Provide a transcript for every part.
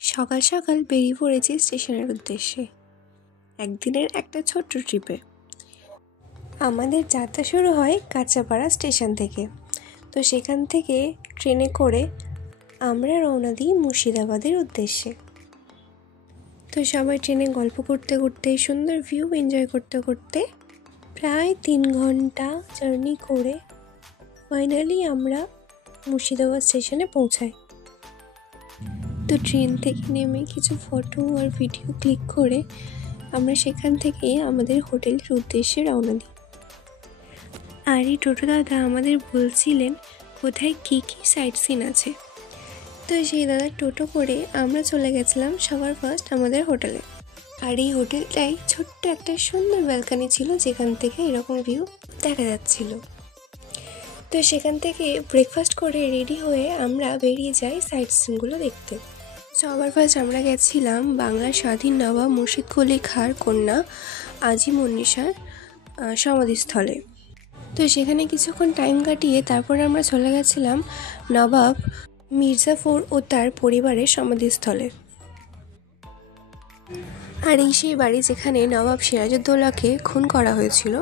সকাল সকাল বেরিয়ে পড়েছি স্টেশনের উদ্দেশ্যে একদিনের একটা ছোট্ট ট্রিপে। আমাদের যাত্রা শুরু হয় কাঁচাপাড়া স্টেশন থেকে। তো সেখান থেকে ট্রেনে করে আমরা রওনা দিই মুর্শিদাবাদের উদ্দেশ্যে। তো সবাই ট্রেনে গল্প করতে করতে সুন্দর ভিউ এনজয় করতে করতে প্রায় 3 ঘন্টা জার্নি করে ফাইনালি আমরা মুর্শিদাবাদ স্টেশনে পৌঁছাই। তো ট্রেন থেকে নেমে কিছু ফটো আর ভিডিও ক্লিক করে আমরা সেখান থেকে আমাদের হোটেলের উদ্দেশ্যে রওনা দিই। আর এই টোটো দাদা আমাদের বলছিলেন কোথায় কী কী সাইট সিন আছে। তো সেই দাদা টোটো করে আমরা চলে গেছিলাম সবার ফার্স্ট আমাদের হোটেলে। আর এই হোটেলটাই ছোট্ট একটা সুন্দর ব্যালকানি ছিল, যেখান থেকে এরকম ভিউ দেখা যাচ্ছিল। তো সেখান থেকে ব্রেকফাস্ট করে রেডি হয়ে আমরা বেরিয়ে যাই সাইট সিনগুলো দেখতে। সবার ফার্স্ট আমরা গেছিলাম বাংলার স্বাধীন নবাব মুর্শিদ কুলি খাঁর কন্যা আজিমুন্নিসার সমাধিস্থলে। তো সেখানে কিছুক্ষণ টাইম কাটিয়ে তারপর আমরা চলে গেছিলাম নবাব মির্জাফর ও তার পরিবারের সমাধিস্থলে। আর এই সেই বাড়ি যেখানে নবাব সিরাজউদ্দৌলাকে খুন করা হয়েছিল।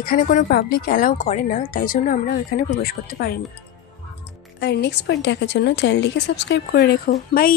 এখানে কোনো পাবলিক অ্যালাউ করে না, তাই জন্য আমরা এখানে প্রবেশ করতে পারিনি। আর নেক্সট পার্ট দেখার জন্য চ্যানেলটিকে সাবস্ক্রাইব করে রেখো। বাই।